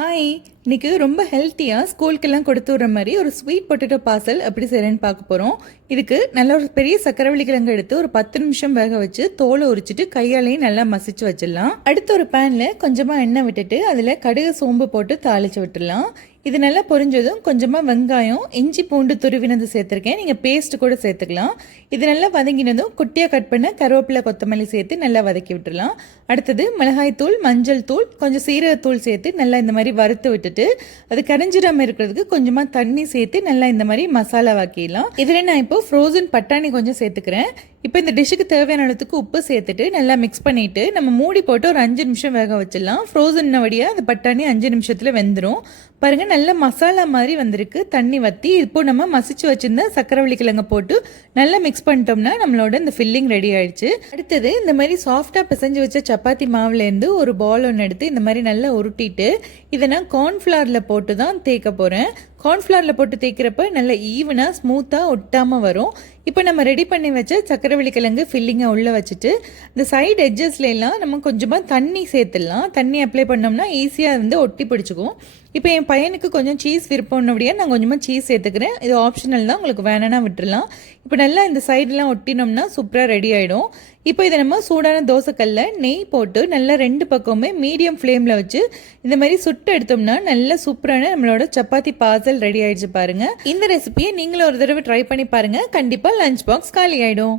Hi, இன்னைக்கு ரொம்ப ஹெல்த்தியாக ஸ்கூலுக்கெல்லாம் கொடுத்து விட்ற மாதிரி ஒரு ஸ்வீட் பொட்டேட்டோ பார்சல் எப்படி செய்கிறேன்னு பார்க்க போகிறோம். இதுக்கு நல்ல ஒரு பெரிய சக்கரவள்ளி கிழங்கு எடுத்து ஒரு 10 நிமிஷம் வேக வச்சு தோலை உரிச்சிட்டு கையாலையும் நல்லா மசிச்சு வச்சிடலாம். அடுத்து ஒரு பேனில் கொஞ்சமாக எண்ணெய் விட்டுட்டு அதில் கடுகு சோம்பு போட்டு தாளித்து விட்டுடலாம். இது நல்லா பொரிஞ்சதும் கொஞ்சமாக வெங்காயம், இஞ்சி பூண்டு துருவினது சேர்த்துருக்கேன். நீங்கள் பேஸ்ட் கூட சேர்த்துக்கலாம். இது நல்லா வதங்கினதும் குட்டியாக கட் பண்ண கருவேப்பிலை கொத்தமல்லி சேர்த்து நல்லா வதக்கி விட்டுடலாம். அடுத்தது மிளகாய் தூள், மஞ்சள் தூள், கொஞ்சம் சீரகத்தூள் சேர்த்து நல்லா இந்த மாதிரி வறுத்து விட்டுட்டு அது கரைஞ்சிடாமல் இருக்கிறதுக்கு கொஞ்சமாக தண்ணி சேர்த்து நல்லா இந்த மாதிரி மசாலா வாக்கிடலாம். இதில் நான் இப்போ ஃப்ரோசன் பட்டாணி கொஞ்சம் சேர்த்துக்கிறேன். இப்போ இந்த டிஷ்ஷுக்கு தேவையான அளவுக்கு உப்பு சேர்த்துட்டு நல்லா மிக்ஸ் பண்ணிவிட்டு நம்ம மூடி போட்டு ஒரு 5 நிமிஷம் வேக வச்சிடலாம். ஃப்ரோசன் வழியாக அந்த பட்டாணி 5 நிமிஷத்தில் வெந்துடும். பாருங்கள், நல்ல மசாலா மாதிரி வந்திருக்கு. தண்ணி வற்றி இப்போ நம்ம மசிச்சு வச்சுருந்த சக்கரவள்ளி கிழங்க போட்டு நல்லா மிக்ஸ் பண்ணிட்டோம்னா நம்மளோட இந்த ஃபில்லிங் ரெடி ஆயிடுச்சு. அடுத்தது இந்த மாதிரி சாஃப்டாக பிசைஞ்சு வச்ச சப்பாத்தி மாவுலேருந்து ஒரு பால் ஒன்று எடுத்து இந்த மாதிரி நல்லா உருட்டிட்டு இதை நான் கார்ன்ஃப்ளவரில் போட்டு தான் தேய்க்க போகிறேன். கார்ன்ஃப்ளவரில் போட்டு தேய்க்கிறப்ப நல்லா ஈவனாக ஸ்மூத்தாக ஒட்டாமல் வரும். இப்போ நம்ம ரெடி பண்ணி வச்ச சக்கரவள்ளி கிழங்கு ஃபில்லிங்கை உள்ளே வச்சுட்டு இந்த சைடு எட்ஜஸ்லாம் நம்ம கொஞ்சமாக தண்ணி சேர்த்துடலாம். தண்ணி அப்ளை பண்ணோம்னா ஈஸியாக வந்து ஒட்டி பிடிச்சிக்கும். இப்போ என் பையனுக்கு கொஞ்சம் சீஸ் விருப்பம்னுபடியாக நான் கொஞ்சமாக சீஸ் சேர்த்துக்கிறேன். இது ஆப்ஷனல் தான், உங்களுக்கு வேணும்னா விட்டுடலாம். இப்போ நல்லா இந்த சைடெலாம் ஒட்டினோம்னா சூப்பராக ரெடி ஆகிடும். இப்போ இதை நம்ம சூடான தோசைக்கல்ல நெய் போட்டு நல்லா 2 பக்கமுமே மீடியம் ஃப்ளேமில் வச்சு இந்த மாதிரி சுட்டு எடுத்தோம்னா நல்லா சூப்பரான நம்மளோட சப்பாத்தி பார்சல் ரெடி ஆயிடுச்சு பாருங்கள். இந்த ரெசிபியை நீங்களும் ஒரு தடவை ட்ரை பண்ணி பாருங்கள். கண்டிப்பாக லஞ்ச் பாக்ஸ் காலி ஆகிடும்.